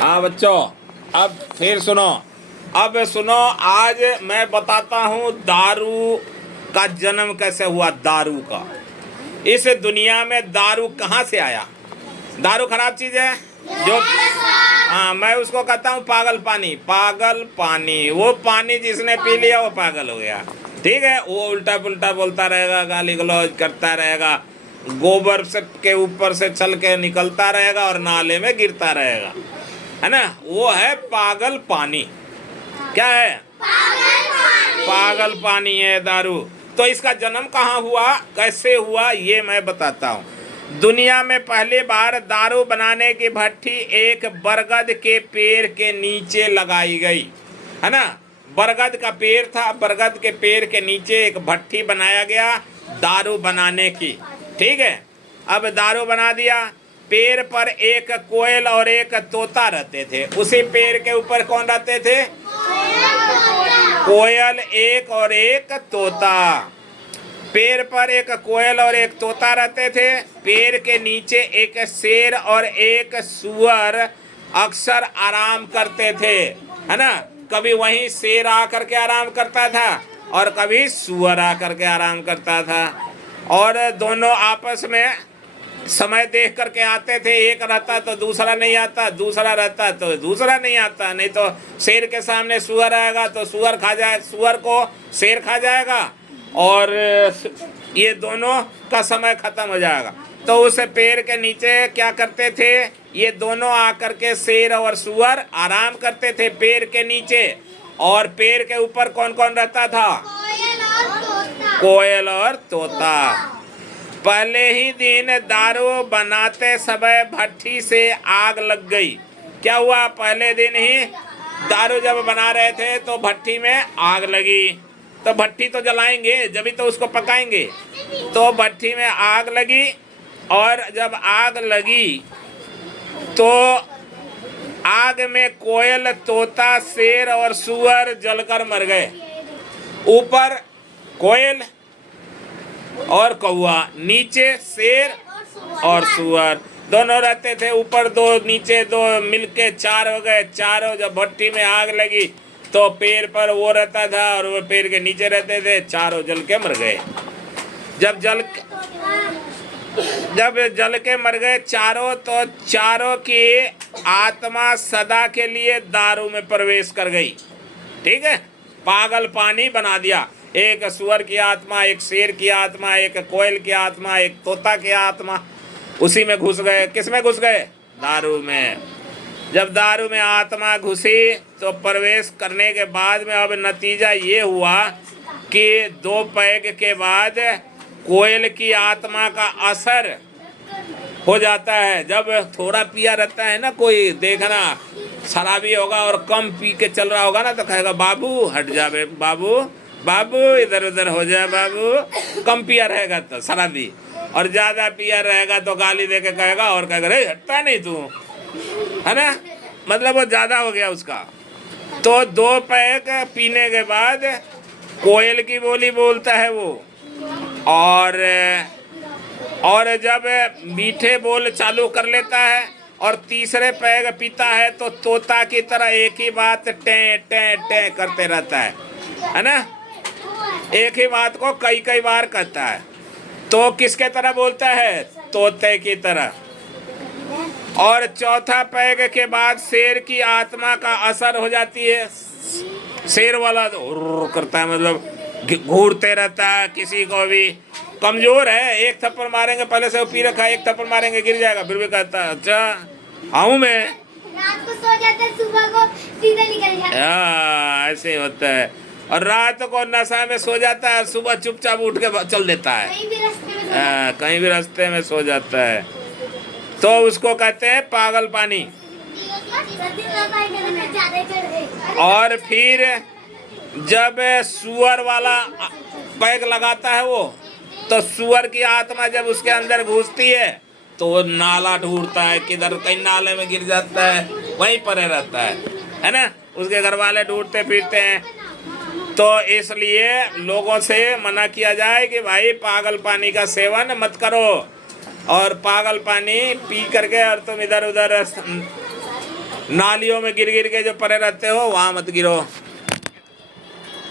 हाँ बच्चों, अब फिर सुनो। अब सुनो, आज मैं बताता हूँ दारू का जन्म कैसे हुआ। दारू का, इस दुनिया में दारू कहाँ से आया। दारू खराब चीज है जो, हाँ, मैं उसको कहता हूँ पागल पानी। पागल पानी, वो पानी जिसने पी लिया वो पागल हो गया। ठीक है, वो उल्टा पुल्टा बोलता रहेगा, गाली गलौज करता रहेगा, गोबर से के ऊपर से चल के निकलता रहेगा और नाले में गिरता रहेगा, है ना। वो है पागल पानी। क्या है? पागल पानी है दारू। तो इसका जन्म कहाँ हुआ, कैसे हुआ, ये मैं बताता हूँ। दुनिया में पहली बार दारू बनाने की भट्टी एक बरगद के पेड़ के नीचे लगाई गई, है ना। बरगद का पेड़ था, बरगद के पेड़ के नीचे एक भट्टी बनाया गया दारू बनाने की। ठीक है, अब दारू बना दिया। पेड़ पर एक कोयल और एक तोता रहते थे। उसी पेड़ के ऊपर कौन रहते थे? कोयल एक और एक तोता। पेड़ पर एक कोयल और एक तोता रहते थे। पेड़ के नीचे एक शेर और एक सुअर अक्सर आराम करते थे, है ना। कभी वहीं शेर आकर के आराम करता था और कभी सुअर आकर के आराम करता था। और दोनों आपस में समय देख करके आते थे। एक रहता तो दूसरा नहीं आता, दूसरा रहता तो दूसरा नहीं आता। नहीं तो शेर के सामने सुअर आएगा तो सुअर खा जाए, सुअर को शेर खा जाएगा और ये दोनों का समय खत्म हो जाएगा। तो उस पेड़ के नीचे क्या करते थे, ये दोनों आकर के शेर और सुअर आराम करते थे पेड़ के नीचे। और पेड़ के ऊपर कौन कौन रहता था? कोयल और तोता। पहले ही दिन दारू बनाते समय भट्टी से आग लग गई। क्या हुआ? पहले दिन ही दारू जब बना रहे थे तो भट्टी में आग लगी। तो भट्टी तो जलाएंगे जब तो उसको पकाएंगे। तो भट्टी में आग लगी और जब आग लगी तो आग में कोयल, तोता, शेर और सुअर जलकर मर गए। ऊपर कोयल और कौवा, नीचे शेर और सुअर, दोनों रहते थे। ऊपर दो नीचे दो, मिलके चार हो गए। चारों जब भट्टी में आग लगी तो पेड़ पर वो रहता था और वो पेड़ के नीचे रहते थे। चारों जल के मर गए। जब जल के मर गए चारों, तो चारों की आत्मा सदा के लिए दारू में प्रवेश कर गई। ठीक है, पागल पानी बना दिया। एक सुअर की आत्मा, एक शेर की आत्मा, एक कोयल की आत्मा, एक तोता की आत्मा उसी में घुस गए। किस में घुस गए? दारू में। जब दारू में आत्मा घुसी तो प्रवेश करने के बाद में अब नतीजा ये हुआ कि 2 पैग के बाद कोयल की आत्मा का असर हो जाता है। जब थोड़ा पिया रहता है ना, कोई देखना शराबी होगा और कम पी के चल रहा होगा ना तो कहेगा बाबू हट जा बे, बाबू बाबू इधर उधर हो जाए बाबू। कम पिया रहेगा तो शराबी, और ज़्यादा पिया रहेगा तो गाली दे के कहेगा और कहेगा अरे हटता नहीं तू, है ना। मतलब वो ज़्यादा हो गया उसका। तो 2 पैक पीने के बाद कोयल की बोली बोलता है वो, और जब मीठे बोल चालू कर लेता है और तीसरे पैग पीता है तो तोता की तरह एक ही बात टें टें टें करते रहता है ना। एक ही बात को कई कई बार करता है। तो किसके तरह बोलता है? तोते की तरह। और चौथा पैग के बाद शेर की आत्मा का असर हो जाती है। शेर वाला तो करता है, मतलब घूरते रहता है। किसी को भी कमजोर है, एक थप्पड़ मारेंगे, पहले से वो पी रखा है, एक थप्पड़ मारेंगे गिर जाएगा, फिर भी कहता है अच्छा आऊँ मैं। रात को सो जाता है, सुबह को सीधा निकल जाता है। हाँ, ऐसे होता है। और रात को नशा में सो जाता है, सुबह चुपचाप उठ के चल देता है। कहीं भी रास्ते में सो जाता है। तो उसको कहते हैं पागल पानी। और फिर जब सुअर वाला पैग लगाता है वो, तो सुअर की आत्मा जब उसके अंदर घुसती है तो वो नाला ढूंढता है, किधर कहीं नाले में गिर जाता है, वहीं पड़े रहता है ना। उसके घर वाले ढूंढते फिरते हैं। तो इसलिए लोगों से मना किया जाए कि भाई पागल पानी का सेवन मत करो, और पागल पानी पी करके और तुम इधर उधर नालियों में गिर गिर के जो पड़े रहते हो वहाँ मत गिरो।